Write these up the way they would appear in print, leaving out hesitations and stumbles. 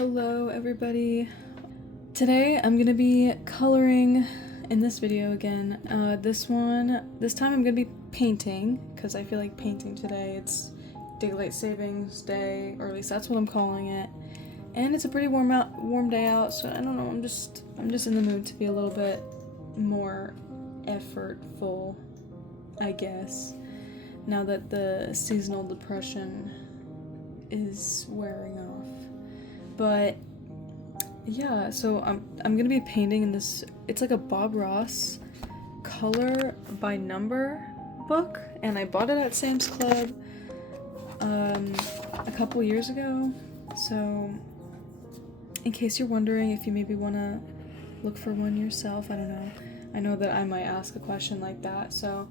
Hello everybody. Today I'm gonna be coloring in this video again. This time I'm gonna be painting because I feel like painting today. It's daylight savings day, or at least that's what I'm calling it. And it's a pretty warm day out, so I don't know, I'm just in the mood to be a little bit more effortful, I guess, now that the seasonal depression is wearing off. But yeah, so I'm gonna be painting in this, it's like a Bob Ross color by number book, and I bought it at Sam's Club a couple years ago. So in case you're wondering if you maybe want to look for one yourself, I don't know. I know that I might ask a question like that. So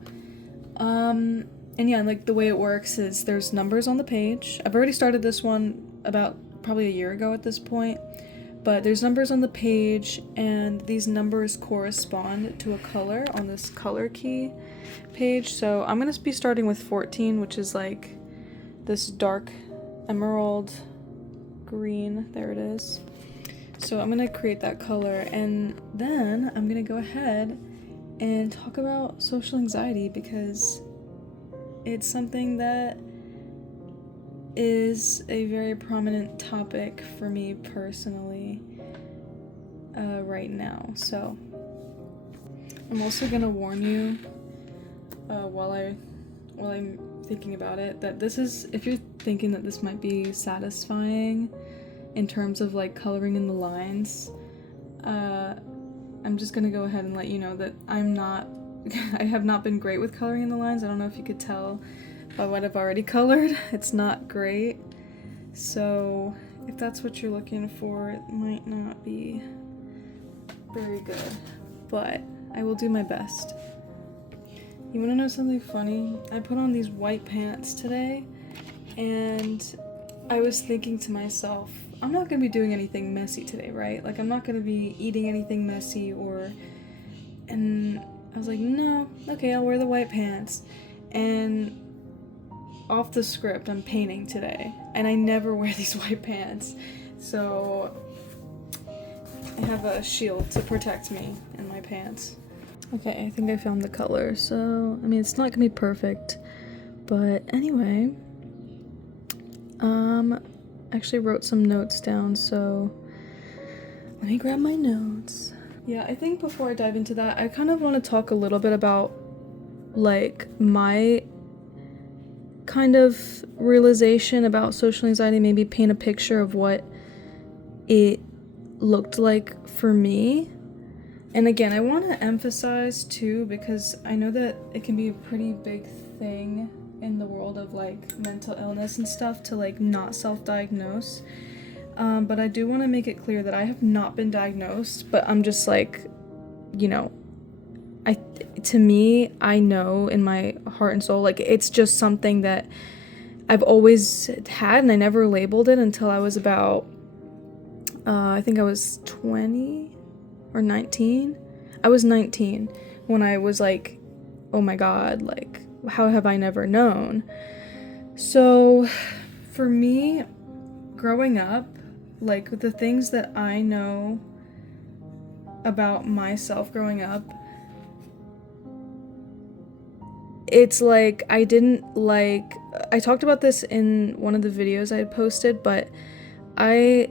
and yeah, like the way it works is there's numbers on the page. I've already started this one about probably a year ago at this point, but there's numbers on the page, and these numbers correspond to a color on this color key page. So I'm gonna be starting with 14, which is like this dark emerald green. There it is. So I'm gonna create that color, and then I'm gonna go ahead and talk about social anxiety, because it's something that is a very prominent topic for me personally right now. So I'm also gonna warn you while I'm thinking about it, that this is, if you're thinking that this might be satisfying in terms of like coloring in the lines, I'm just gonna go ahead and let you know that I have not been great with coloring in the lines. I don't know if you could tell by what I've already colored. It's not great. So if that's what you're looking for, it might not be very good, but I will do my best. You wanna know something funny? I put on these white pants today, and I was thinking to myself, I'm not gonna be doing anything messy today, right? Like, I'm not gonna be eating anything messy, and I was like, no, okay, I'll wear the white pants. And off the script, I'm painting today, and I never wear these white pants, so I have a shield to protect me in my pants. Okay, I think I found the color, so I mean, it's not gonna be perfect, but anyway, I actually wrote some notes down, so let me grab my notes. Yeah, I think before I dive into that, I kind of want to talk a little bit about like my kind of realization about social anxiety, maybe paint a picture of what it looked like for me. And again, I want to emphasize too, because I know that it can be a pretty big thing in the world of like mental illness and stuff to like not self-diagnose, but I do want to make it clear that I have not been diagnosed, but I'm just like, you know, to me, I know in my heart and soul, like, it's just something that I've always had, and I never labeled it until I was about, I think I was 20 or 19. I was 19 when I was like, oh my god, like, how have I never known? So, for me, growing up, like, the things that I know about myself growing up, it's like I talked about this in one of the videos I had posted, but I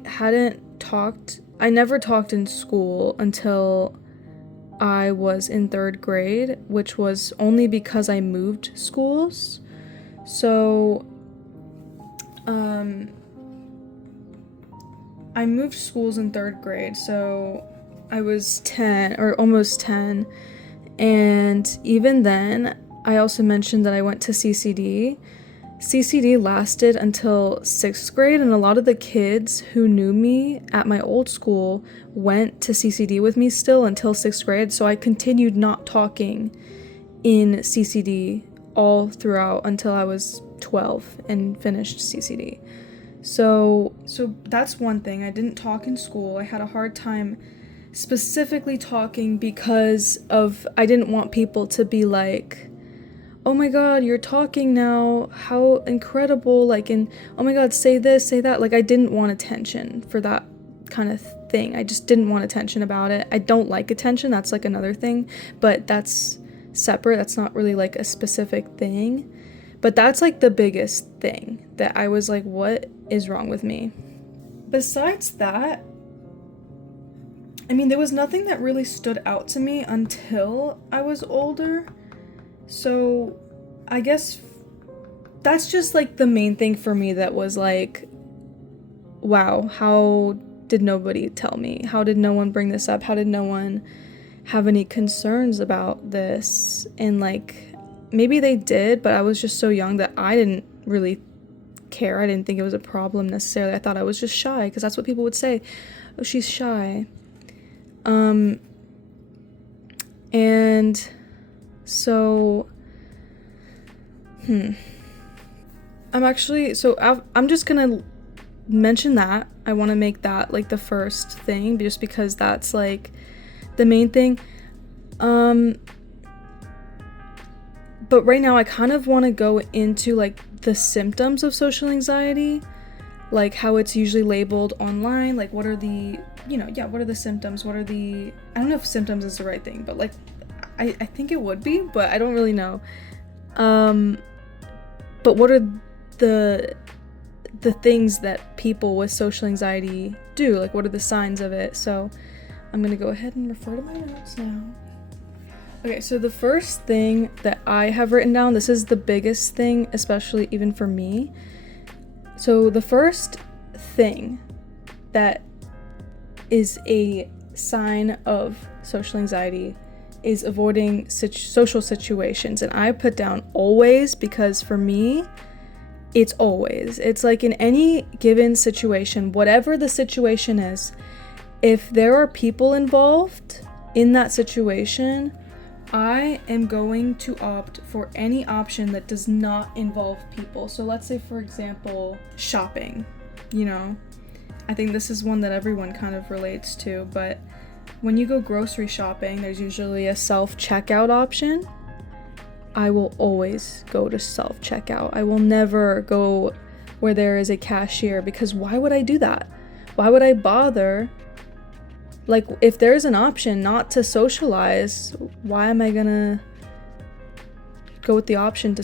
never talked in school until I was in 3rd grade, which was only because I moved schools. So, I moved schools in 3rd grade, so I was 10, or almost 10, and even then, I also mentioned that I went to CCD. CCD lasted until 6th grade, and a lot of the kids who knew me at my old school went to CCD with me still until 6th grade, so I continued not talking in CCD all throughout until I was 12 and finished CCD. So that's one thing. I didn't talk in school. I had a hard time specifically talking because I didn't want people to be like, oh my god, you're talking now, how incredible, like, and oh my god, say this, say that. Like, I didn't want attention for that kind of thing. I just didn't want attention about it. I don't like attention, that's like another thing, but that's separate. That's not really like a specific thing, but that's like the biggest thing that I was like, what is wrong with me? Besides that, I mean, there was nothing that really stood out to me until I was older. So I guess that's just like the main thing for me that was like, wow, how did nobody tell me? How did no one bring this up? How did no one have any concerns about this? And like, maybe they did, but I was just so young that I didn't really care. I didn't think it was a problem necessarily. I thought I was just shy, because that's what people would say. Oh, she's shy. And so, I'm just gonna mention that. I want to make that like the first thing, just because that's like the main thing. But right now I kind of want to go into like the symptoms of social anxiety, like how it's usually labeled online, like what are the, what are the symptoms, I don't know if symptoms is the right thing, but like I think it would be, but I don't really know. But what are the things that people with social anxiety do? Like, what are the signs of it? So I'm gonna go ahead and refer to my notes now. Okay, so the first thing that I have written down, this is the biggest thing, especially even for me. So the first thing that is a sign of social anxiety is avoiding social situations. And I put down always, because for me, it's always. It's like in any given situation, whatever the situation is, if there are people involved in that situation, I am going to opt for any option that does not involve people. So let's say, for example, shopping, I think this is one that everyone kind of relates to, but when you go grocery shopping, there's usually a self-checkout option. I will always go to self-checkout. I will never go where there is a cashier, because why would I do that? Why would I bother? Like, if there's an option not to socialize, why am I gonna go with the option to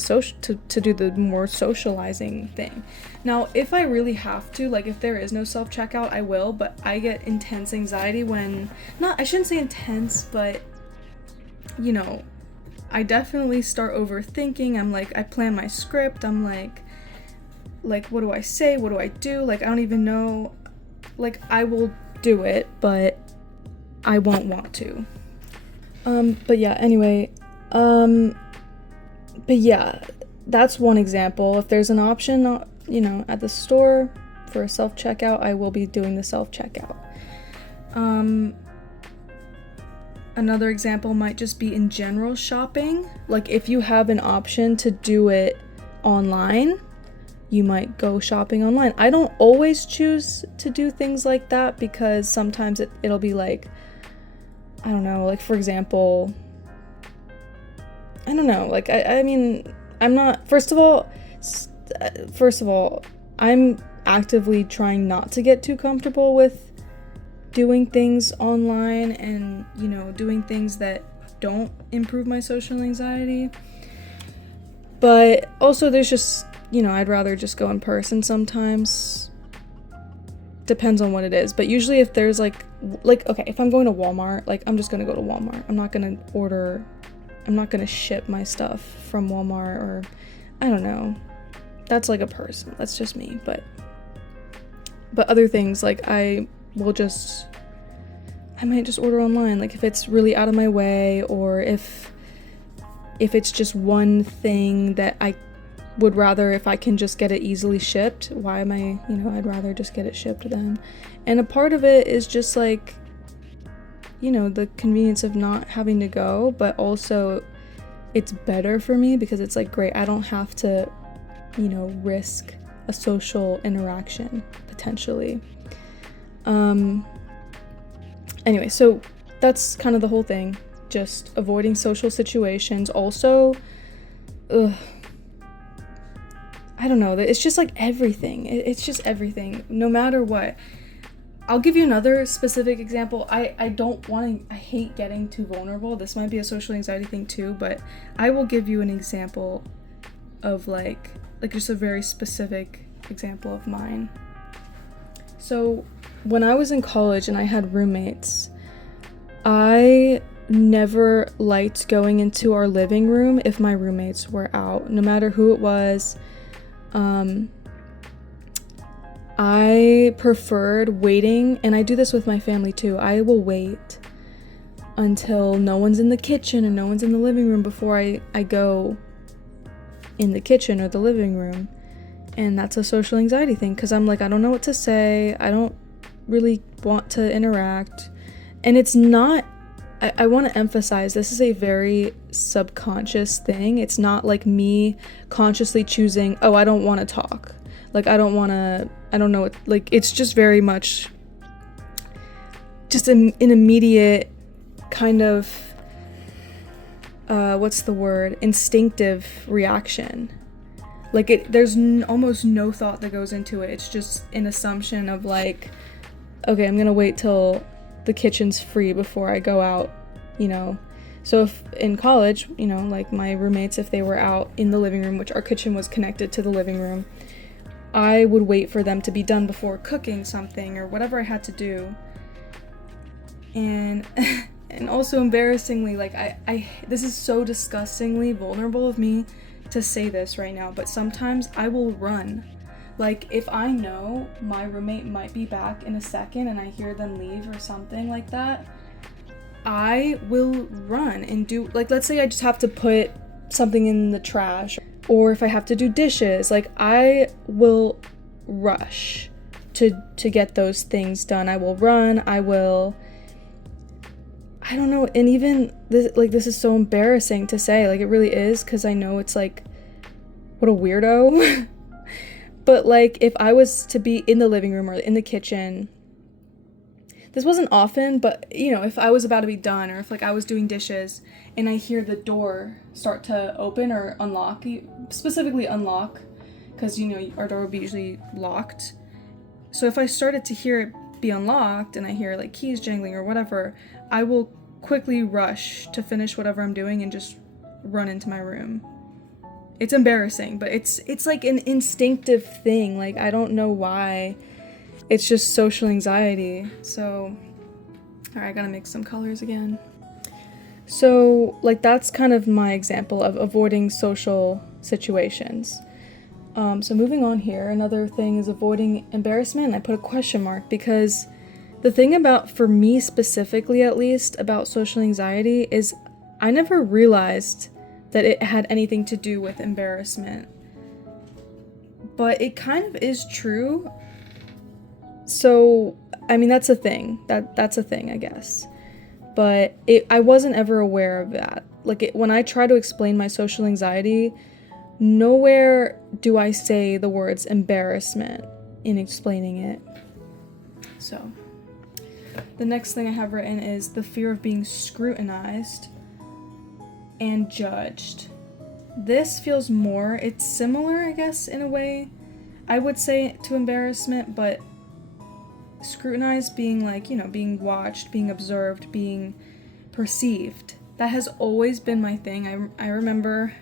do the more socializing thing? Now, if I really have to, like if there is no self-checkout, I will, but I get intense anxiety when, I shouldn't say intense, but I definitely start overthinking. I'm like, I plan my script, I'm like, what do I say? What do I do? Like, I don't even know. Like, I will do it, but I won't want to. But yeah, anyway, but yeah, that's one example. If there's an option, at the store for a self-checkout, I will be doing the self-checkout. Another example might just be in general shopping. Like, if you have an option to do it online, you might go shopping online. I don't always choose to do things like that, because sometimes it'll be like, I don't know, like for example, I don't know, like I mean, I'm not, first of all, I'm actively trying not to get too comfortable with doing things online and, doing things that don't improve my social anxiety. But also there's just, I'd rather just go in person sometimes. Depends on what it is. But usually if there's okay, if I'm going to Walmart, like I'm just gonna go to Walmart. I'm not gonna ship my stuff from Walmart, or I don't know. That's like a person. That's just me. But other things, like I might just order online, like if it's really out of my way, or if it's just one thing that I would rather, if I can just get it easily shipped, why am I, I'd rather just get it shipped then. And a part of it is just like, the convenience of not having to go, but also it's better for me because it's like, great, I don't have to, risk a social interaction potentially. Anyway, so that's kind of the whole thing, just avoiding social situations. Also, ugh, I don't know, it's just like everything. It's just everything, no matter what. I'll give you another specific example. I don't want to, I hate getting too vulnerable. This might be a social anxiety thing too, but I will give you an example of like just a very specific example of mine. So when I was in college and I had roommates, I never liked going into our living room if my roommates were out, no matter who it was. I preferred waiting, and I do this with my family too. I will wait until no one's in the kitchen or no one's in the living room before I go in the kitchen or the living room. And that's a social anxiety thing, because I'm like, I don't know what to say. I don't really want to interact. And it's not, I want to emphasize, this is a very subconscious thing. It's not like me consciously choosing, oh, I don't want to talk. Like, I don't know, like, it's just very much just an immediate kind of, instinctive reaction. Like, there's almost no thought that goes into it. It's just an assumption of like, okay, I'm gonna wait till the kitchen's free before I go out, you know. So if in college, you know, like my roommates, if they were out in the living room, which our kitchen was connected to the living room, I would wait for them to be done before cooking something or whatever I had to do. And and also embarrassingly, like I this is so disgustingly vulnerable of me to say this right now, but sometimes I will run. Like, if I know my roommate might be back in a second and I hear them leave or something like that, I will run and do, like, let's say I just have to put something in the trash, or if I have to do dishes, like, I will rush to get those things done. I will run, I don't know, and even this, like, this is so embarrassing to say, like, it really is, because I know it's like, what a weirdo. But like, if I was to be in the living room or in the kitchen, this wasn't often, but you know, if I was about to be done, or if like I was doing dishes and I hear the door start to open or unlock, specifically unlock, because you know our door would be usually locked. So if I started to hear it be unlocked and I hear like keys jangling or whatever, I will quickly rush to finish whatever I'm doing and just run into my room. It's embarrassing, but it's like an instinctive thing. Like, I don't know why. It's just social anxiety. So, alright, I gotta mix some colors again. So, like, that's kind of my example of avoiding social situations. So moving on here, another thing is avoiding embarrassment. I put a question mark because the thing about, for me specifically at least, about social anxiety is I never realized that it had anything to do with embarrassment. But it kind of is true. So, I mean, that's a thing. That's a thing, I guess. But I wasn't ever aware of that. Like, when I try to explain my social anxiety, nowhere do I say the words embarrassment in explaining it. So, the next thing I have written is the fear of being scrutinized and judged. This feels more, it's similar, I guess, in a way, I would say, to embarrassment, but scrutinized being like, you know, being watched, being observed, being perceived. That has always been my thing. I remember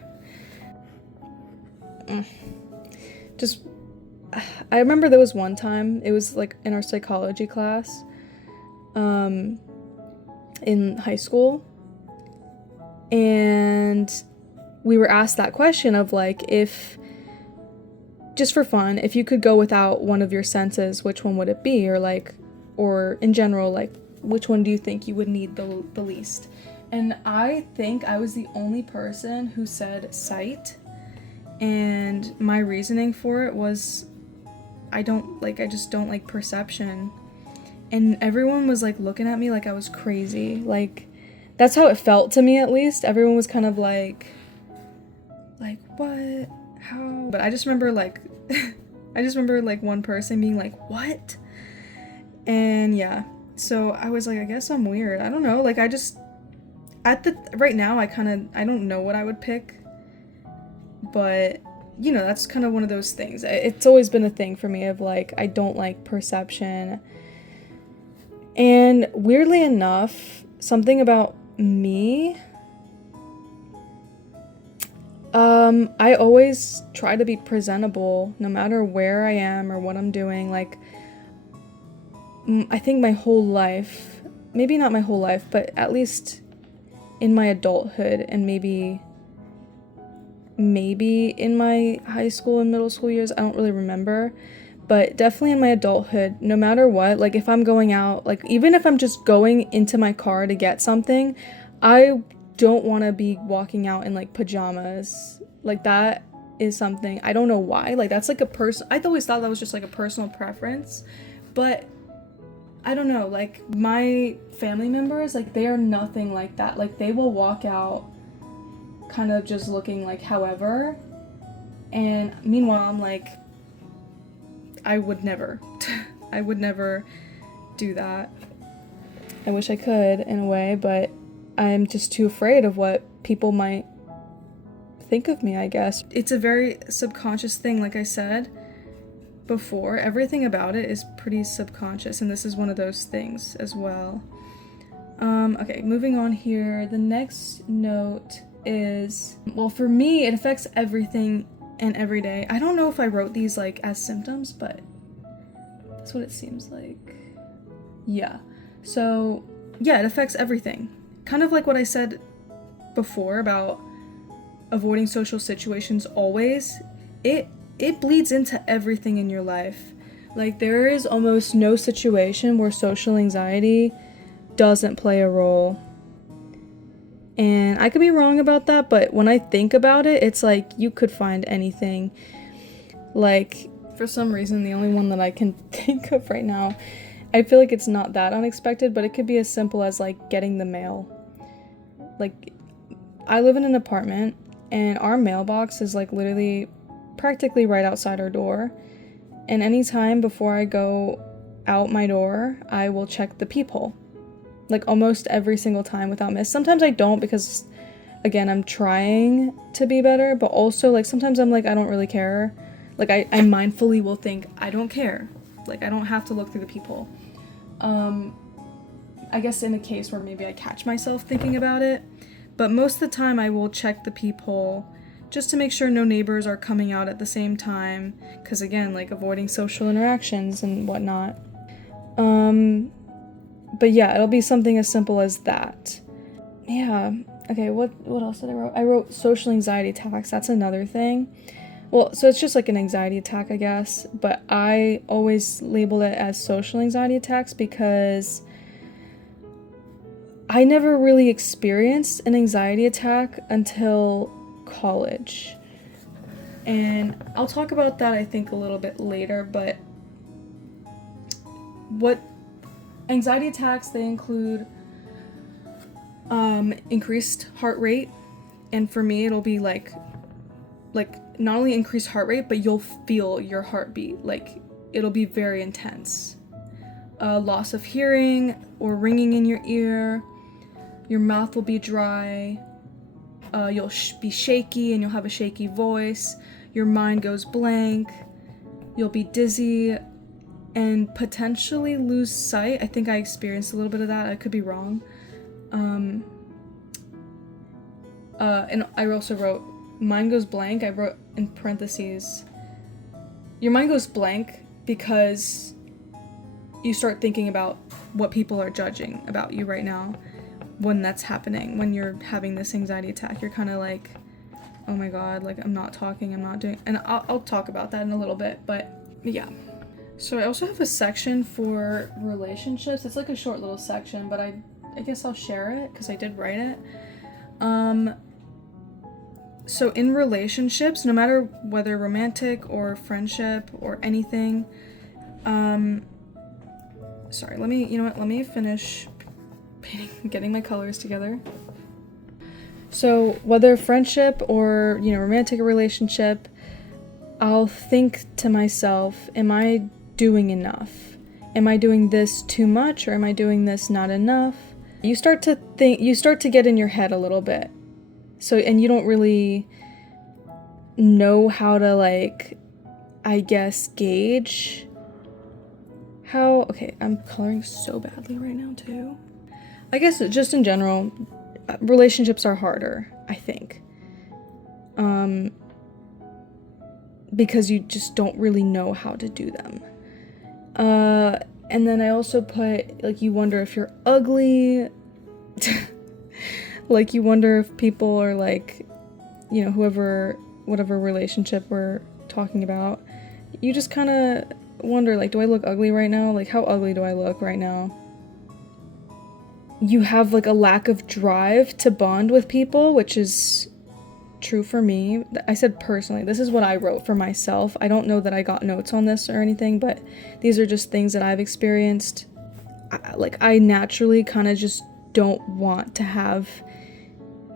I remember there was one time, it was like in our psychology class in high school, and we were asked that question of like, if, just for fun, if you could go without one of your senses, which one would it be? Or like, or in general, like, which one do you think you would need the least? And I think I was the only person who said sight. And my reasoning for it was, I just don't like perception. And everyone was like looking at me like I was crazy. Like, that's how it felt to me, at least. Everyone was kind of like, what? How? But I just remember like one person being like, what? And yeah, so I was like, I guess I'm weird. I don't know. Like, right now I don't know what I would pick. but you know, that's kind of one of those things. It's always been a thing for me of like, I don't like perception. And weirdly enough, something about me, I always try to be presentable no matter where I am or what I'm doing. Like, I think my whole life, maybe not my whole life, but at least in my adulthood and maybe in my high school and middle school years, I don't really remember, but definitely in my adulthood, no matter what, like if I'm going out, like even if I'm just going into my car to get something, I don't want to be walking out in like pajamas. Like that is something, I don't know why, like that's like I always thought that was just like a personal preference, but I don't know, like my family members, like they are nothing like that. Like they will walk out kind of just looking like however, and meanwhile I'm like, I would never do that. I wish I could in a way, but I'm just too afraid of what people might think of me, I guess. It's a very subconscious thing, like I said before. Everything about it is pretty subconscious, and this is one of those things as well. Okay, moving on here. The next note is, well, for me, it affects everything and every day. I don't know if I wrote these like as symptoms, but that's what it seems like. Yeah. So, yeah, it affects everything. Kind of like what I said before about avoiding social situations always. It bleeds into everything in your life. Like there is almost no situation where social anxiety doesn't play a role. And I could be wrong about that, but when I think about it, it's like you could find anything. Like, for some reason, the only one that I can think of right now, I feel like it's not that unexpected, but it could be as simple as like getting the mail. Like, I live in an apartment, and our mailbox is like literally practically right outside our door. And anytime before I go out my door, I will check the peephole. Like almost every single time without miss. Sometimes I don't because, again, I'm trying to be better, but also like sometimes I'm like, I don't really care. Like I mindfully will think, I don't care. Like I don't have to look through the peephole. I guess in a case where maybe I catch myself thinking about it, but most of the time I will check the peephole just to make sure no neighbors are coming out at the same time, because again, like avoiding social interactions and whatnot. But yeah, it'll be something as simple as that. Yeah. Okay, what else did I write? I wrote social anxiety attacks. That's another thing. Well, so it's just like an anxiety attack, I guess, but I always label it as social anxiety attacks because I never really experienced an anxiety attack until college. And I'll talk about that, I think, a little bit later, but what anxiety attacks, they include increased heart rate, and for me it'll be like not only increased heart rate, but you'll feel your heartbeat, like it'll be very intense. Loss of hearing or ringing in your ear, your mouth will be dry, you'll be shaky and you'll have a shaky voice, your mind goes blank, you'll be dizzy, and potentially lose sight. I think I experienced a little bit of that. I could be wrong. And I also wrote, mind goes blank. I wrote in parentheses, your mind goes blank because you start thinking about what people are judging about you right now when that's happening. When you're having this anxiety attack, you're kind of like, oh my god, like I'm not talking, I'm not doing, and I'll talk about that in a little bit, but yeah. So I also have a section for relationships. It's like a short little section, but I guess I'll share it because I did write it. So in relationships, no matter whether romantic or friendship or anything, sorry, let me finish painting, getting my colors together. So whether friendship or, romantic relationship, I'll think to myself, am I doing enough? Am I doing this too much, or am I doing this not enough? You start to get in your head a little bit. So, and you don't really know how to, like, I guess, gauge how, okay, I'm coloring so badly right now too. I guess just in general, relationships are harder, I think. Because you just don't really know how to do them. And then I also put, like, you wonder if you're ugly. Like, you wonder if people are, like, you know, whatever relationship we're talking about, you just kind of wonder, like, do I look ugly right now? Like, how ugly do I look right now? You have, like, a lack of drive to bond with people, which is true for me. I said personally, this is what I wrote for myself. I don't know that I got notes on this or anything, but these are just things that I've experienced. I naturally kind of just don't want to have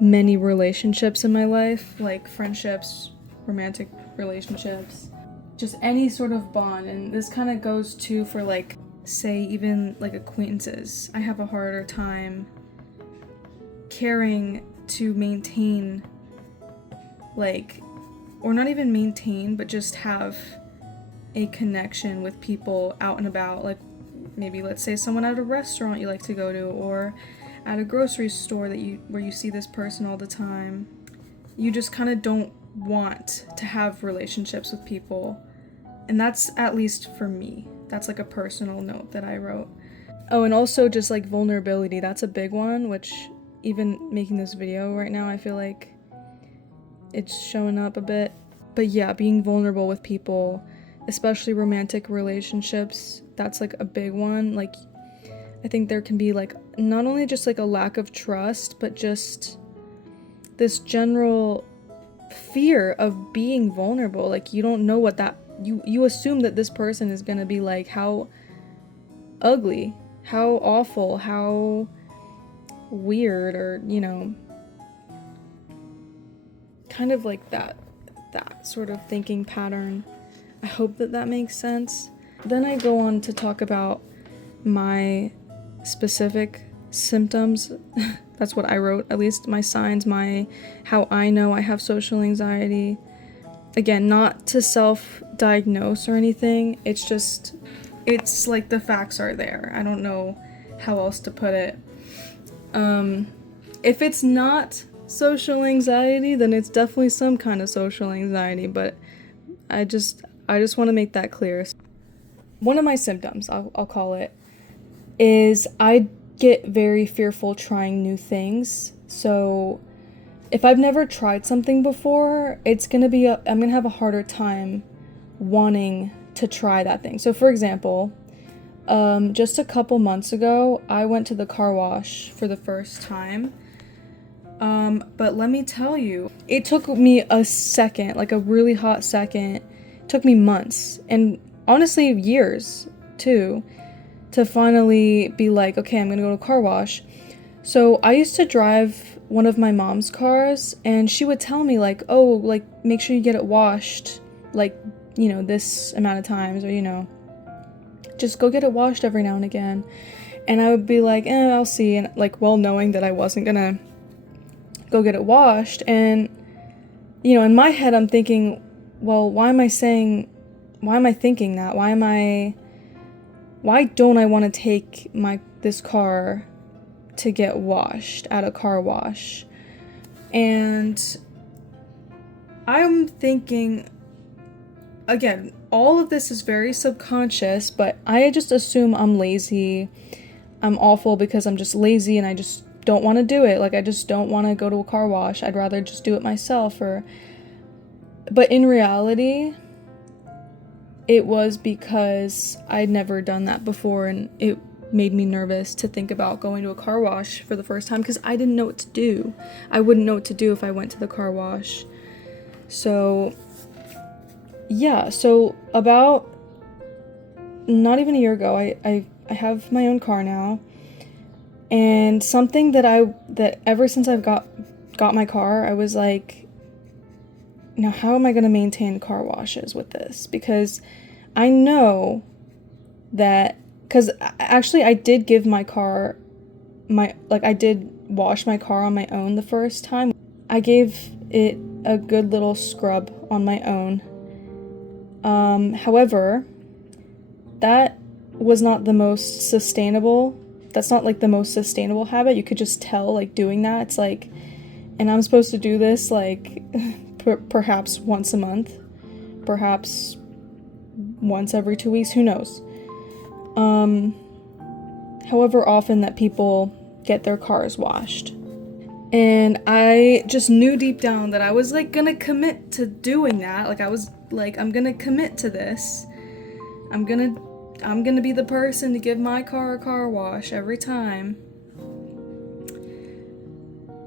many relationships in my life, like friendships, romantic relationships, just any sort of bond. And this kind of goes too for, like, say, even like acquaintances. I have a harder time caring to maintain, like, or not even maintain, but just have a connection with people out and about. Like, maybe, let's say, someone at a restaurant you like to go to, or at a grocery store where you see this person all the time. You just kind of don't want to have relationships with people. And that's, at least for me, that's like a personal note that I wrote. Oh, and also just, like, vulnerability. That's a big one, which even making this video right now, I feel like it's showing up a bit. But yeah, being vulnerable with people, especially romantic relationships, that's, like, a big one. Like, I think there can be, like, not only just, like, a lack of trust, but just this general fear of being vulnerable. Like, you don't know what that, you assume that this person is gonna be, like, how ugly, how awful, how weird, or, you know, kind of like that sort of thinking pattern. I hope that makes sense. Then I go on to talk about my specific symptoms. That's what I wrote, at least my signs, how I know I have social anxiety. Again, not to self-diagnose or anything, it's like the facts are there. I don't know how else to put it. If it's not social anxiety, then it's definitely some kind of social anxiety, but I just want to make that clear. One of my symptoms, I'll call it, is I get very fearful trying new things. So if I've never tried something before, I'm gonna have a harder time wanting to try that thing. So for example, just a couple months ago, I went to the car wash for the first time. But let me tell you, it took me a second, like a really hot second. It took me months, and honestly years too, to finally be like, okay, I'm gonna go to a car wash. So I used to drive one of my mom's cars, and she would tell me, like, oh, like, make sure you get it washed, like, you know, this amount of times, or, you know, just go get it washed every now and again. And I would be like, I'll see, and, like, well knowing that I wasn't gonna go get it washed. And, you know, in my head I'm thinking, well, why am I thinking that? Why don't I want to take this car to get washed at a car wash? And I'm thinking, again, all of this is very subconscious, but I just assume I'm lazy. I'm awful because I'm just lazy and I just don't want to do it. Like, I just don't want to go to a car wash. I'd rather just do it myself. But in reality, it was because I'd never done that before, and it made me nervous to think about going to a car wash for the first time because I didn't know what to do. I wouldn't know what to do if I went to the car wash. So, yeah, so about not even a year ago, I have my own car now, and something that ever since I've got my car, I was like, now how am I going to maintain car washes with this? Because I know that, because actually I did give my car I did wash my car on my own the first time. I gave it a good little scrub on my own. However, that was not the most sustainable. That's not like the most sustainable habit. You could just tell, like, doing that. It's like, and I'm supposed to do this like perhaps once a month, perhaps once every 2 weeks, who knows. However often that people get their cars washed. And I just knew deep down that I was like gonna commit to doing that. Like I was like, I'm gonna commit to this. I'm gonna be the person to give my car a car wash every time.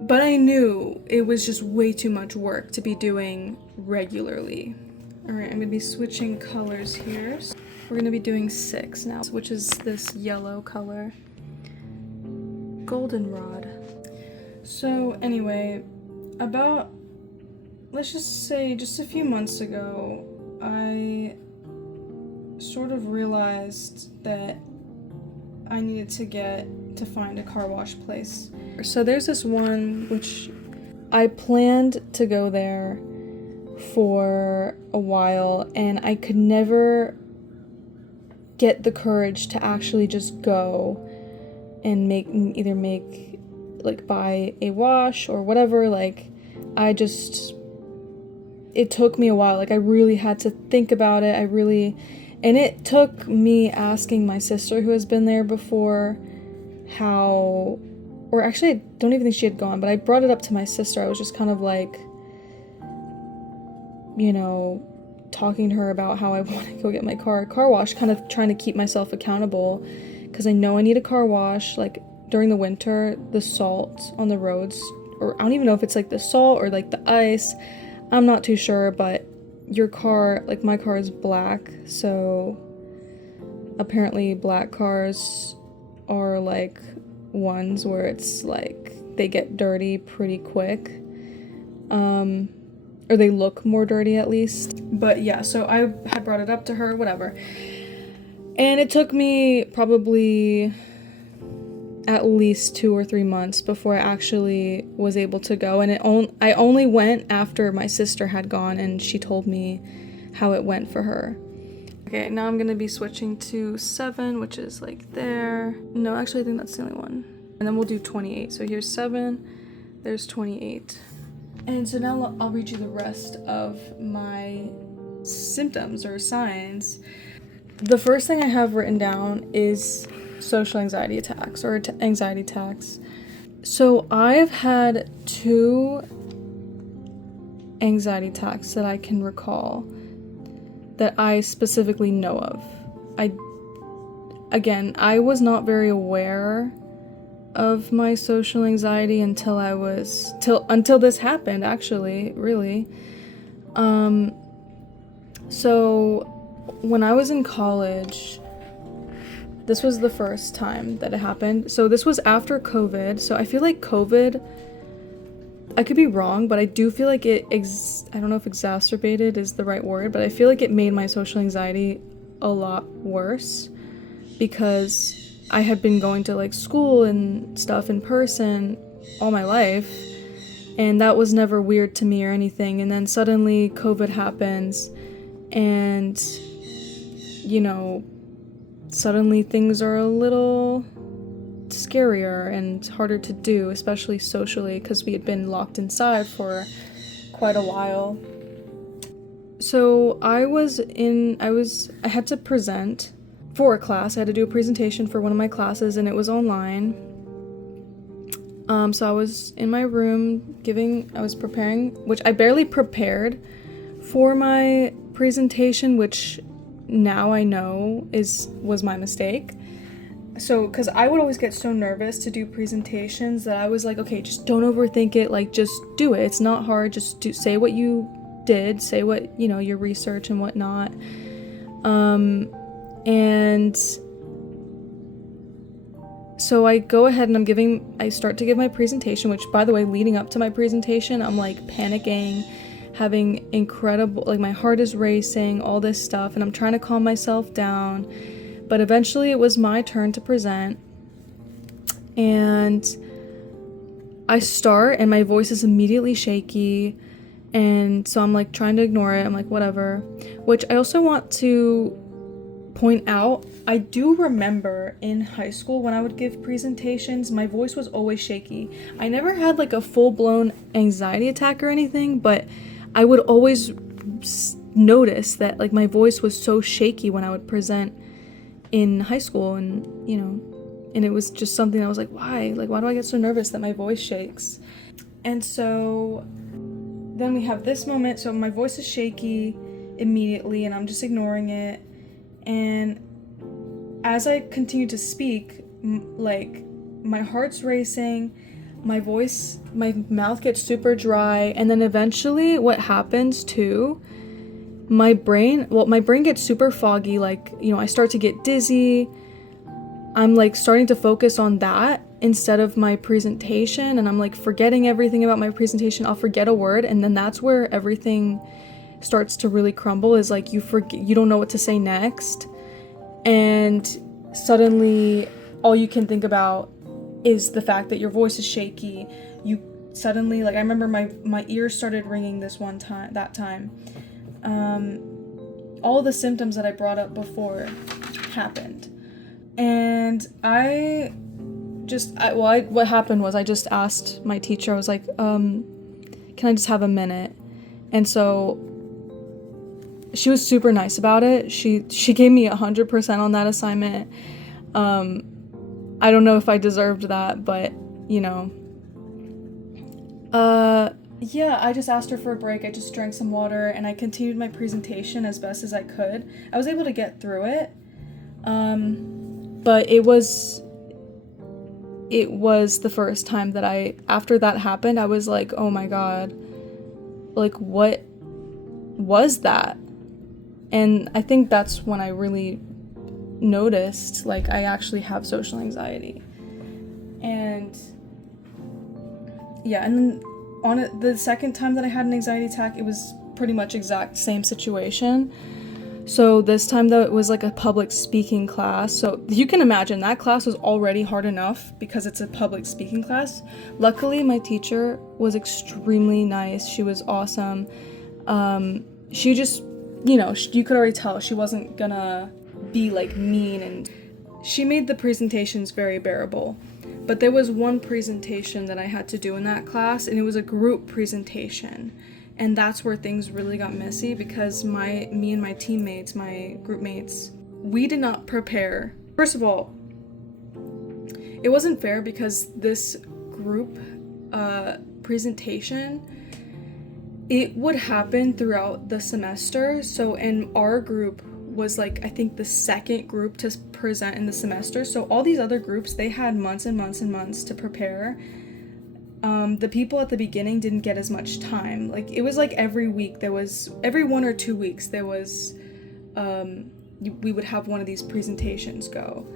But I knew it was just way too much work to be doing regularly. Alright, I'm gonna be switching colors here. We're gonna be doing 6 now, which is this yellow color. Goldenrod. So anyway, about, let's just say just a few months ago, I sort of realized that I needed to find a car wash place. So there's this one which I planned to go there for a while, and I could never get the courage to actually just go and either buy a wash or whatever. Like, it took me a while. Like, I really had to think about it. And it took me asking my sister, who has been there before, or actually, I don't even think she had gone, but I brought it up to my sister. I was just kind of like, talking to her about how I want to go get my car wash, kind of trying to keep myself accountable, because I know I need a car wash. Like, during the winter, the salt on the roads, or I don't even know if it's like the salt or like the ice, I'm not too sure, but your car, like my car is black, so apparently black cars are like ones where it's like they get dirty pretty quick, or they look more dirty at least. But yeah, so I had brought it up to her, whatever, and it took me probably at least 2 or 3 months before I actually was able to go, and I only went after my sister had gone and she told me how it went for her. Okay, now I'm gonna be switching to 7, which is like there. No, actually I think that's the only one. And then we'll do 28. So here's 7, there's 28. And so now I'll read you the rest of my symptoms or signs. The first thing I have written down is social anxiety attacks or anxiety attacks. So I've had 2 anxiety attacks that I can recall that I specifically know of. I was not very aware of my social anxiety until this happened, actually, really. So when I was in college, this was the first time that it happened. So this was after COVID. So I feel like COVID, I could be wrong, but I do feel like I don't know if exacerbated is the right word, but I feel like it made my social anxiety a lot worse, because I had been going to like school and stuff in person all my life, and that was never weird to me or anything. And then suddenly COVID happens, and suddenly things are a little scarier and harder to do, especially socially, because we had been locked inside for quite a while. So I had to present for a class. I had to do a presentation for one of my classes, and it was online. So I was in my room I was preparing, which I barely prepared for my presentation, which now I know was my mistake. So, because I would always get so nervous to do presentations that I was like, okay, just don't overthink it, like, just do it. It's not hard, just say what you did, say what, your research and whatnot. And so I go ahead and I start to give my presentation, which, by the way, leading up to my presentation, I'm like panicking, having incredible, like, my heart is racing, all this stuff, and I'm trying to calm myself down. But eventually it was my turn to present, and I start, and my voice is immediately shaky, And so I'm like trying to ignore it. I'm like, whatever. Which I also want to point out, I do remember in high school when I would give presentations, my voice was always shaky. I never had like a full-blown anxiety attack or anything, but I would always notice that like my voice was so shaky when I would present in high school, and and it was just something I was like, why do I get so nervous that my voice shakes? And so then we have this moment, so my voice is shaky immediately and I'm just ignoring it. And as I continue to speak, like my heart's racing, my mouth gets super dry, and then eventually what happens too, my brain gets super foggy, like, I start to get dizzy. I'm like starting to focus on that instead of my presentation, and I'm like forgetting everything about my presentation. I'll forget a word, and then that's where everything starts to really crumble, is like you don't know what to say next, and suddenly all you can think about is the fact that your voice is shaky. You suddenly, like, I remember my ears started ringing that time. All the symptoms that I brought up before happened, and what happened was I just asked my teacher, I was like, can I just have a minute? And so she was super nice about it. She gave me 100% on that assignment. I don't know if I deserved that, but yeah, I just asked her for a break. I just drank some water and I continued my presentation as best as I could. I was able to get through it. But it was the first time that after that happened, I was like, oh my God, like, what was that? And I think that's when I really noticed, like, I actually have social anxiety. And yeah, and then the second time that I had an anxiety attack, it was pretty much exact same situation. So this time though, it was like a public speaking class. So you can imagine that class was already hard enough because it's a public speaking class. Luckily, my teacher was extremely nice. She was awesome. She just, you could already tell she wasn't gonna be like mean, and she made the presentations very bearable. But there was one presentation that I had to do in that class, and it was a group presentation. And that's where things really got messy, because me and my teammates, my group mates, we did not prepare. First of all, it wasn't fair because this group presentation, it would happen throughout the semester. So, and our group was like, I think the second group to present in the semester. So all these other groups, they had months and months and months to prepare. The people at the beginning didn't get as much time. Like, it was like every 1 or 2 weeks there was, we would have one of these presentations go.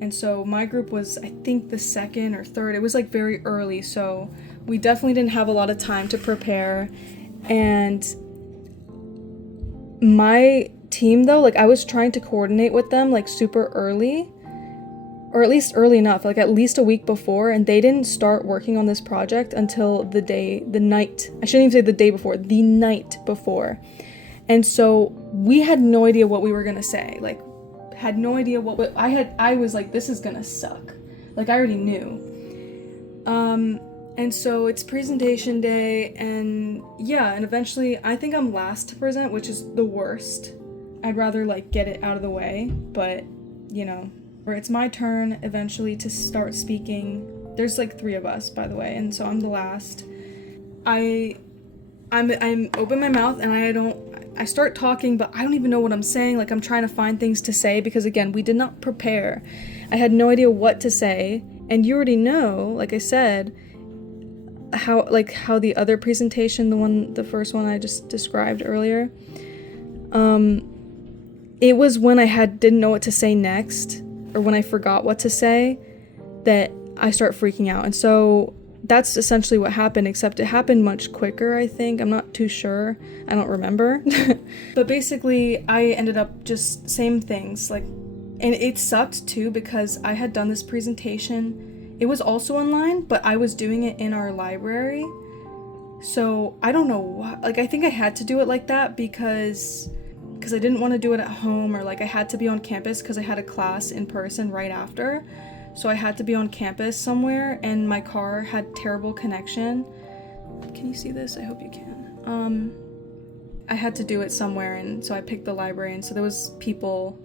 And so my group was, I think, the second or third. It was like very early, so we definitely didn't have a lot of time to prepare. And my team though, like, I was trying to coordinate with them like super early, or at least early enough, like at least a week before, and they didn't start working on this project until the night before. And so we had no idea what we were gonna say, like, had no idea what I was like, this is gonna suck. Like, I already knew. And so it's presentation day, and yeah, and eventually I think I'm last to present, which is the worst. I'd rather like get it out of the way, but where it's my turn eventually to start speaking. There's like 3 of us, by the way, and so I'm the last. I'm open my mouth and I start talking, but I don't even know what I'm saying. Like, I'm trying to find things to say because, again, we did not prepare. I had no idea what to say, and you already know, like I said, how the other presentation, the first one I just described earlier, it was when I didn't know what to say next, or when I forgot what to say, that I start freaking out. And so that's essentially what happened, except it happened much quicker, I think. I'm not too sure. I don't remember. But basically, I ended up just same things. Like, and it sucked too because I had done this presentation. It was also online, but I was doing it in our library. So I don't know why, like I think I had to do it like that because I didn't want to do it at home, or like I had to be on campus because I had a class in person right after. So I had to be on campus somewhere, and my car had terrible connection. Can you see this? I hope you can. I had to do it somewhere, and so I picked the library, and so there was people.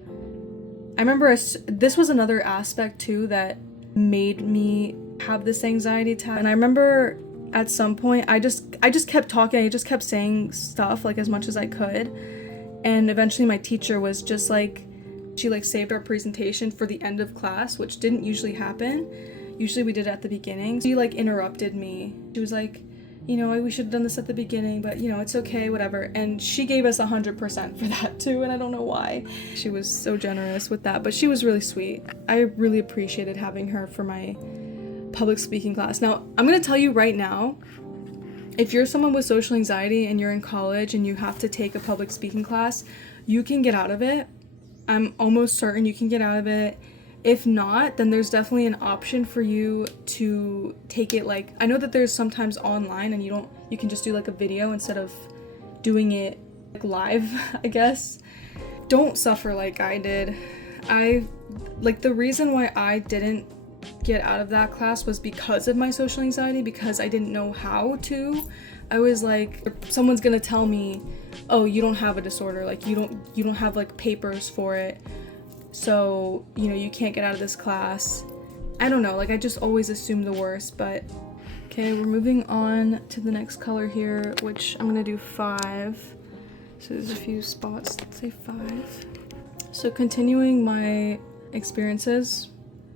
I remember this was another aspect too that made me have this anxiety attack. And I remember at some point I just kept talking, I just kept saying stuff like as much as I could. And eventually my teacher was just like, she like saved our presentation for the end of class, which didn't usually happen. Usually we did it at the beginning. She like interrupted me. She was like, you know, we should have done this at the beginning, but you know, it's okay, whatever. And she gave us 100% for that too, and I don't know why. She was so generous with that, but she was really sweet. I really appreciated having her for my public speaking class. Now, I'm gonna tell you right now, if you're someone with social anxiety and you're in college and you have to take a public speaking class, you can get out of it. I'm almost certain you can get out of it. If not, then there's definitely an option for you to take it, like, I know that there's sometimes online and you can just do like a video instead of doing it like live, I guess. Don't suffer like I did. The reason why I didn't get out of that class was because of my social anxiety, because I didn't know how to. I was like, someone's gonna tell me, oh, you don't have a disorder, like you don't have like papers for it, so you know you can't get out of this class. I don't know, like I just always assumed the worst. But okay, we're moving on to the next color here, which I'm gonna do 5. So there's a few spots, let's say 5. So continuing my experiences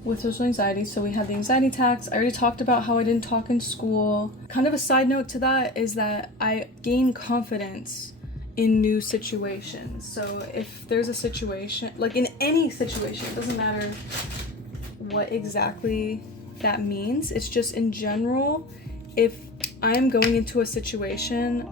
with social anxiety, so we had the anxiety attacks. I already talked about how I didn't talk in school. Kind of a side note to that is that I gain confidence in new situations. So if there's a situation, like in any situation, it doesn't matter what exactly that means, it's just in general, if I'm going into a situation,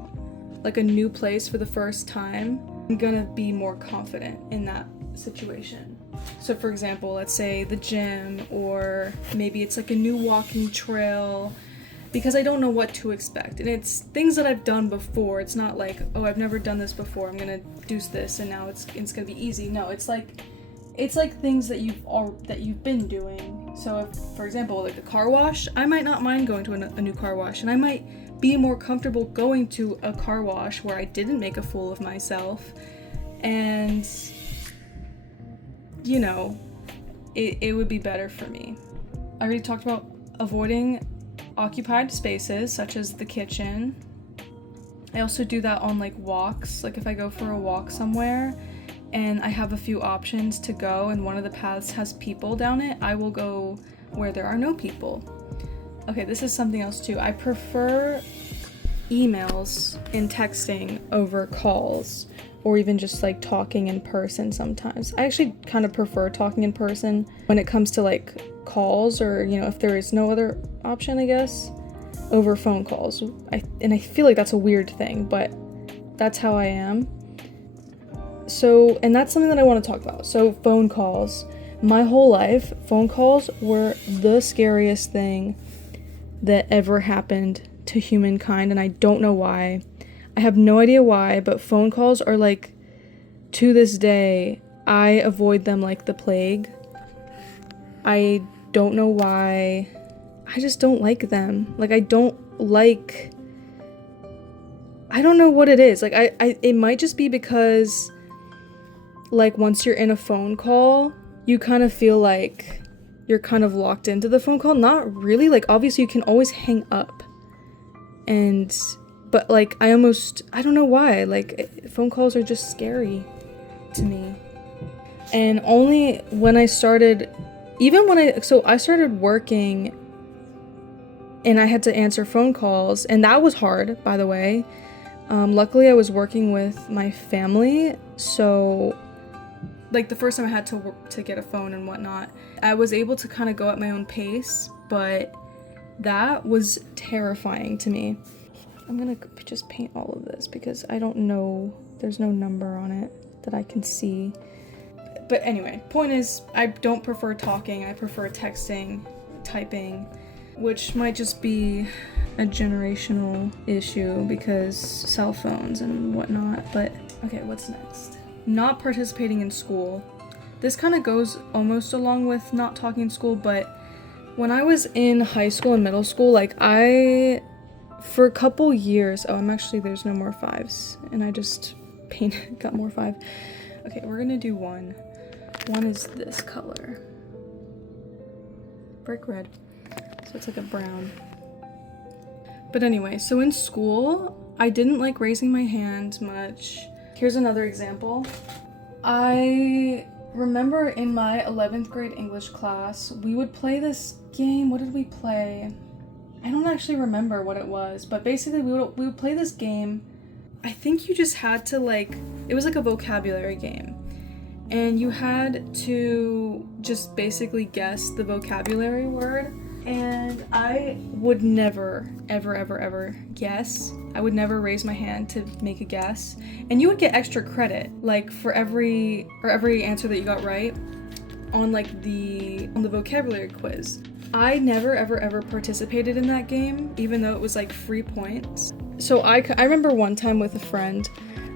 like a new place for the first time, I'm gonna be more confident in that situation. So for example, let's say the gym, or maybe it's like a new walking trail, because I don't know what to expect. And it's things that I've done before. It's not like, oh, I've never done this before, I'm gonna do this and now it's gonna be easy. No, it's like things that you've been doing. So if, for example, like a car wash, I might not mind going to a new car wash, and I might be more comfortable going to a car wash where I didn't make a fool of myself. And you know, it would be better for me. I already talked about avoiding occupied spaces such as the kitchen. I also do that on like walks, like if I go for a walk somewhere and I have a few options to go and one of the paths has people down it, I will go where there are no people. Okay, this is something else too. I prefer emails and texting over calls, or even just like talking in person sometimes. I actually kind of prefer talking in person when it comes to like calls, or you know, if there is no other option, I guess, over phone calls. I feel like that's a weird thing, but that's how I am. So, and that's something that I want to talk about. So phone calls. My whole life, phone calls were the scariest thing that ever happened to humankind, and I don't know why. I have no idea why, but phone calls are like, to this day, I avoid them like the plague. I don't know why. I just don't like them. Like, I don't know what it is. Like, it might just be because, like, once you're in a phone call, you kind of feel like you're kind of locked into the phone call. Not really. Like, obviously you can always hang up. But like, I don't know why, like, phone calls are just scary to me. And only when I started, I started working and I had to answer phone calls, and that was hard, by the way. Luckily I was working with my family, so like the first time I had to get a phone and whatnot, I was able to kind of go at my own pace, but that was terrifying to me. I'm gonna just paint all of this because I don't know, there's no number on it that I can see. But anyway, point is, I don't prefer talking, I prefer texting, typing, which might just be a generational issue because cell phones and whatnot. But okay, what's next? Not participating in school. This kind of goes almost along with not talking in school, but when I was in high school and middle school, like for a couple years, there's no more 5s, and I just got more 5. Okay, we're gonna do one. One is this color. Brick red. So it's like a brown. But anyway, so in school, I didn't like raising my hand much. Here's another example. I remember in my 11th grade English class, we would play this game. What did we play? I don't actually remember what it was, but basically we would play this game. I think you just had to it was like a vocabulary game. And you had to just basically guess the vocabulary word. And I would never, ever, ever, ever guess. I would never raise my hand to make a guess. And you would get extra credit, for every answer that you got right on the vocabulary quiz. I never, ever, ever participated in that game, even though it was free points. So I remember one time with a friend,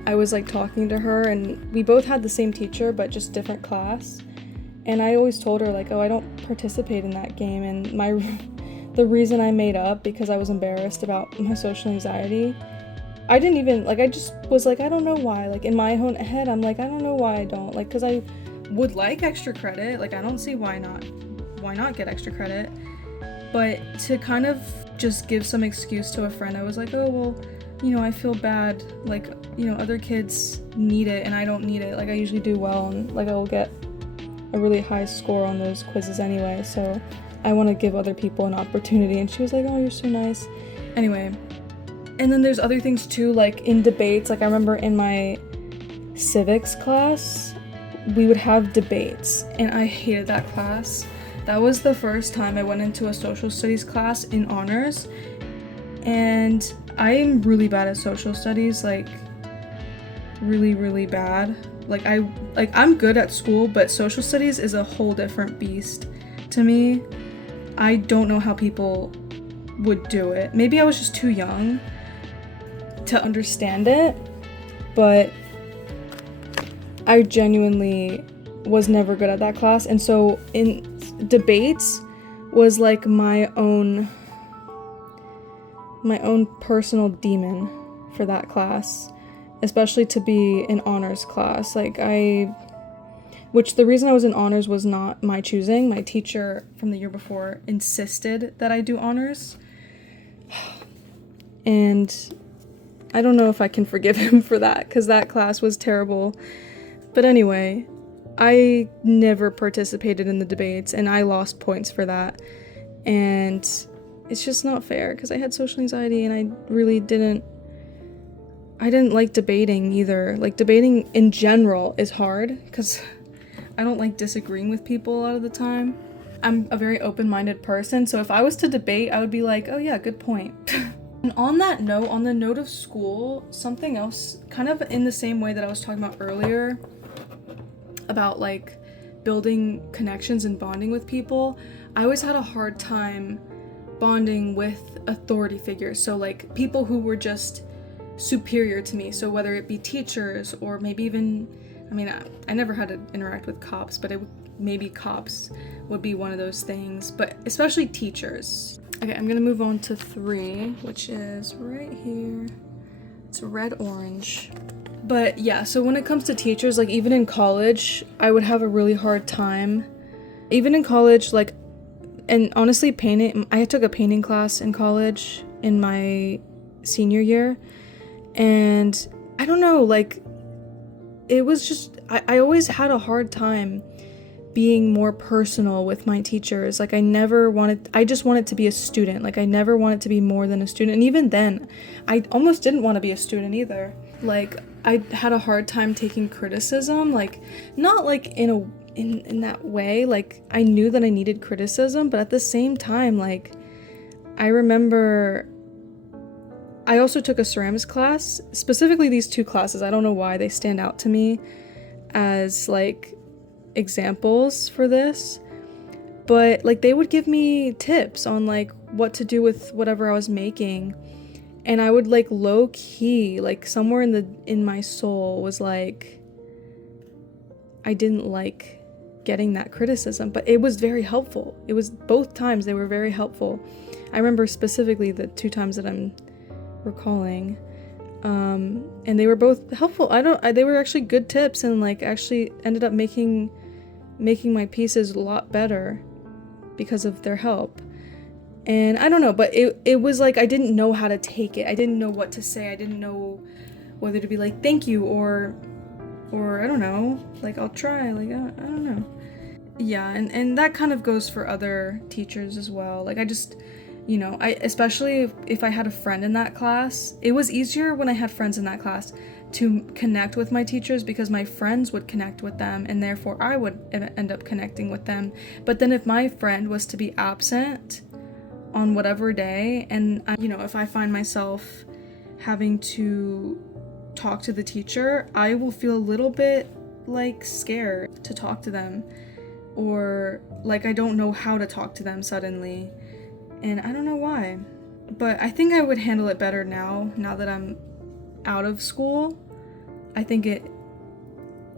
I was talking to her, and we both had the same teacher, but just different class. And I always told her I don't participate in that game, and the reason I made up because I was embarrassed about my social anxiety. I didn't even I just was I don't know why. In my own head, I'm I don't know why I don't because I would like extra credit. I don't see why not get extra credit. But to kind of just give some excuse to a friend, I was oh well, I feel bad, other kids need it and I don't need it. I usually do well, and I will get a really high score on those quizzes anyway, so I want to give other people an opportunity. And she was oh, you're so nice. Anyway, and then there's other things too, in debates. I remember in my civics class, we would have debates, and I hated that class. That was the first time I went into a social studies class in honors, and I'm really bad at social studies, really, really bad. I'm good at school, but social studies is a whole different beast to me. I don't know how people would do it. Maybe I was just too young to understand it, but I genuinely was never good at that class. And so in debates was my own personal demon for that class, especially to be in honors class. Which the reason I was in honors was not my choosing. My teacher from the year before insisted that I do honors. And I don't know if I can forgive him for that, because that class was terrible. But anyway, I never participated in the debates, and I lost points for that. And it's just not fair, because I had social anxiety, and I really didn't like debating either. Debating in general is hard, because I don't like disagreeing with people a lot of the time. I'm a very open-minded person, so if I was to debate, I would be oh yeah, good point. And on that note, on the note of school, something else, kind of in the same way that I was talking about earlier, about building connections and bonding with people, I always had a hard time bonding with authority figures. So people who were just superior to me. So whether it be teachers or maybe even, I never had to interact with cops, but maybe cops would be one of those things, but especially teachers. Okay, I'm gonna move on to 3, which is right here. It's red orange. But yeah, so when it comes to teachers, even in college, I would have a really hard time. Even in college, and honestly, painting, I took a painting class in college in my senior year, and I don't know, it was just, I always had a hard time being more personal with my teachers. I just wanted to be a student. I never wanted to be more than a student. And even then, I almost didn't want to be a student either. I had a hard time taking criticism, not in that way. I knew that I needed criticism, but at the same time, I remember I also took a ceramics class, specifically these 2 classes. I don't know why they stand out to me as examples for this, but they would give me tips on what to do with whatever I was making. And I would like low key, like somewhere in my soul was like, I didn't like getting that criticism, but it was very helpful. It was both times they were very helpful. I remember specifically the 2 times that I'm recalling, and they were both helpful. They were actually good tips, and like actually ended up making my pieces a lot better because of their help. And I don't know, but it was like I didn't know how to take it. I didn't know what to say. I didn't know whether to be like thank you or I don't know, like I'll try, like I don't know. Yeah, and that kind of goes for other teachers as well. Like I just, you know, especially if I had a friend in that class, it was easier when I had friends in that class to connect with my teachers because my friends would connect with them and therefore I would end up connecting with them. But then if my friend was to be absent on whatever day, and you know, if I find myself having to talk to the teacher, I will feel a little bit like scared to talk to them, or like I don't know how to talk to them suddenly, and I don't know why. But I think I would handle it better now that I'm out of school. I think it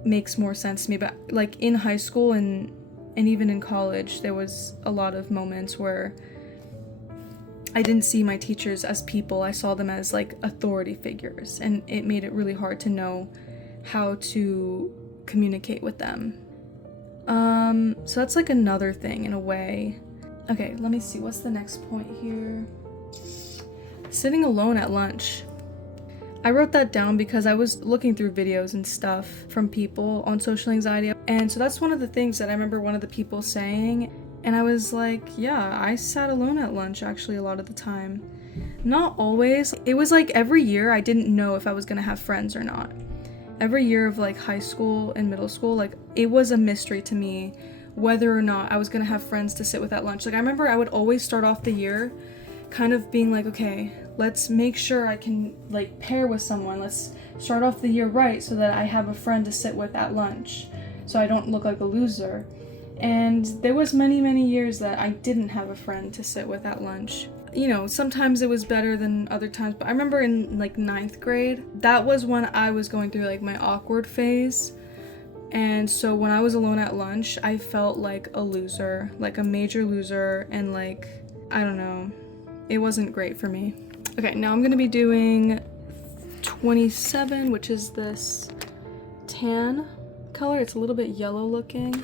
makes more sense to me. But like in high school and even in college, there was a lot of moments where I didn't see my teachers as people. I saw them as like authority figures, and it made it really hard to know how to communicate with them. So that's like another thing in a way. Okay, let me see, what's the next point here? Sitting alone at lunch. I wrote that down because I was looking through videos and stuff from people on social anxiety, and so that's one of the things that I remember one of the people saying. And I was like, yeah, I sat alone at lunch actually a lot of the time. Not always. It was like every year I didn't know if I was gonna have friends or not. Every year of like high school and middle school, like it was a mystery to me whether or not I was gonna have friends to sit with at lunch. Like I remember I would always start off the year kind of being like, okay, let's make sure I can like pair with someone. Let's start off the year right so that I have a friend to sit with at lunch so I don't look like a loser. And there was many years that I didn't have a friend to sit with at lunch. You know, sometimes it was better than other times, but I remember in like 9th grade, that was when I was going through like my awkward phase. And so when I was alone at lunch, I felt like a loser, like a major loser, and like, I don't know, it wasn't great for me. Okay, now I'm gonna be doing 27, which is this tan color. It's a little bit yellow looking.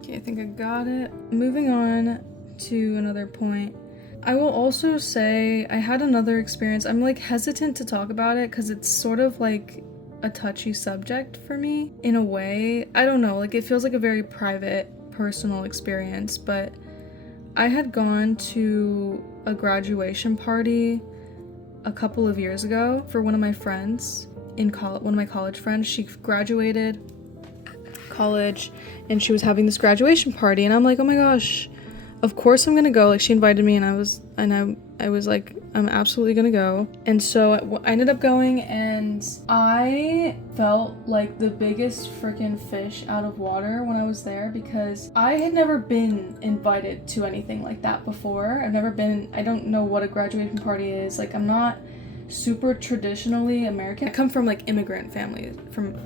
Okay, I think I got it. Moving on to another point. I will also say I had another experience. I'm like hesitant to talk about it because it's sort of like a touchy subject for me in a way. I don't know, like it feels like a very private, personal experience, but I had gone to a graduation party a couple of years ago for one of my friends in college. One of my college friends, she graduated college and she was having this graduation party, and I'm like, oh my gosh, of course I'm gonna go. Like she invited me, and I was like, I'm absolutely gonna go. And so I ended up going, and I felt like the biggest freaking fish out of water when I was there because I had never been invited to anything like that before. I don't know what a graduation party is. Like I'm not super traditionally American. I come from like immigrant family, from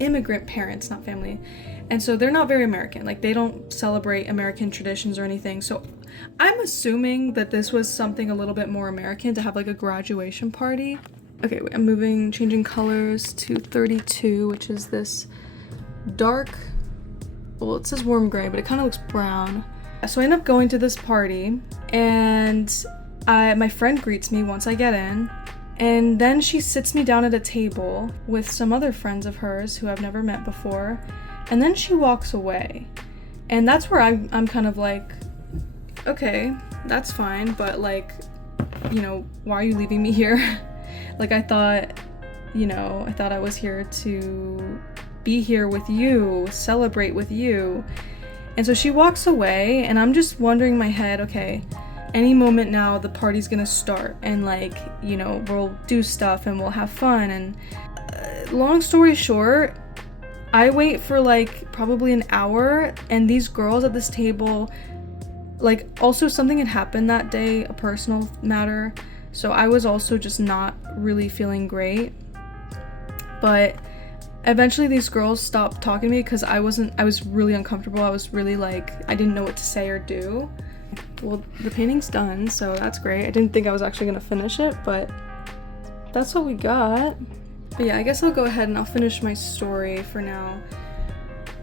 immigrant parents, not family. And so they're not very American. Like they don't celebrate American traditions or anything. So I'm assuming that this was something a little bit more American to have like a graduation party. Okay, wait, I'm changing colors to 32, which is this dark, well, it says warm gray, but it kind of looks brown. So I end up going to this party, and my friend greets me once I get in. And then she sits me down at a table with some other friends of hers who I've never met before. And then she walks away. And that's where I'm kind of like, okay, that's fine, but like, you know, why are you leaving me here? Like I thought I was here to be here with you, celebrate with you. And so she walks away, and I'm just wondering in my head, okay, any moment now the party's gonna start, and like, you know, we'll do stuff and we'll have fun. And long story short, I wait for like probably an hour, and these girls at this table like, also something had happened that day, a personal matter, so I was also just not really feeling great. But eventually these girls stopped talking to me because I was really uncomfortable. I was really like, I didn't know what to say or do. Well, the painting's done, so that's great. I didn't think I was actually gonna finish it, but that's what we got. But yeah, I guess I'll go ahead and I'll finish my story for now.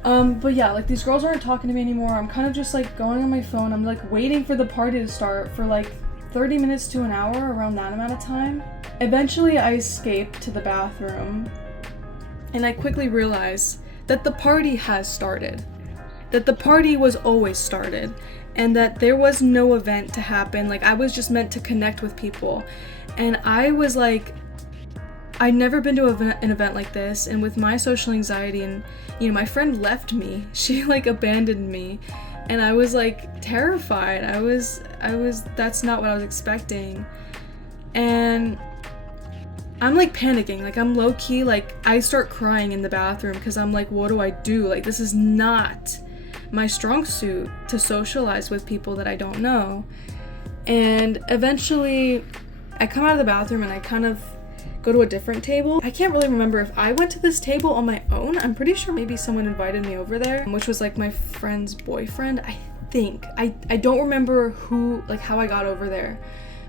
But yeah, like, these girls aren't talking to me anymore. I'm kind of just like going on my phone. I'm like waiting for the party to start for like 30 minutes to an hour, around that amount of time. Eventually I escaped to the bathroom, and I quickly realized that the party has started. That the party was always started, and that there was no event to happen. Like, I was just meant to connect with people. And I was like, I'd never been to an event like this, and with my social anxiety, and you know, my friend left me. She like abandoned me, and I was like terrified. I was that's not what I was expecting. And I'm like panicking, like I'm low key, like I start crying in the bathroom because I'm like, what do I do? Like, this is not my strong suit to socialize with people that I don't know. And eventually I come out of the bathroom and I kind of go to a different table. I can't really remember if I went to this table on my own. I'm pretty sure maybe someone invited me over there, which was like my friend's boyfriend, I think. I don't remember who, like how I got over there,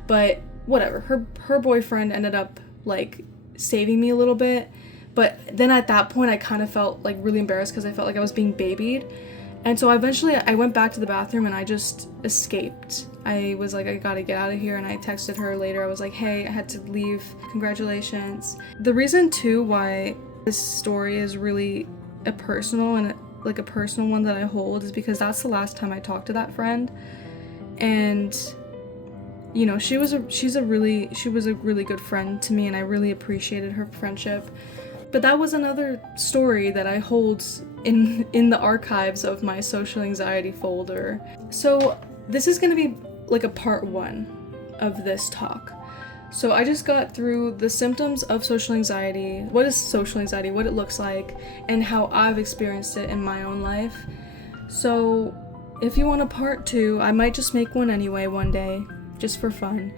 but whatever. Her boyfriend ended up like saving me a little bit, but then at that point I kind of felt like really embarrassed because I felt like I was being babied. And so eventually I went back to the bathroom and I just escaped. I was like, I gotta get out of here, and I texted her later. I was like, hey, I had to leave. Congratulations. The reason too why this story is really a personal one that I hold is because that's the last time I talked to that friend. And you know, she was a really good friend to me, and I really appreciated her friendship. But that was another story that I hold in the archives of my social anxiety folder. So this is gonna be like a part 1 of this talk. So I just got through the symptoms of social anxiety, what is social anxiety, what it looks like, and how I've experienced it in my own life. So if you want a part 2, I might just make one anyway one day, just for fun.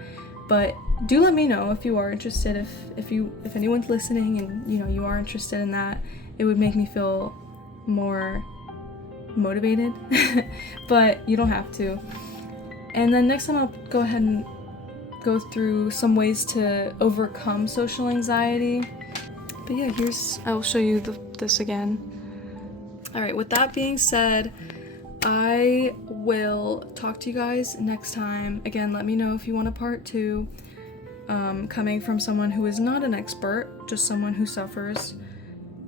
But do let me know if you are interested, if anyone's listening and you know you are interested in that. It would make me feel more motivated. But you don't have to. And then next time I'll go ahead and go through some ways to overcome social anxiety. But yeah, I'll show you this again. Alright, with that being said, I will talk to you guys next time. Again, let me know if you want a part 2, coming from someone who is not an expert, just someone who suffers.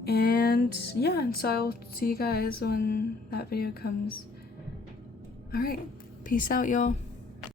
And yeah, and so I'll see you guys when that video comes. Alright, peace out, y'all.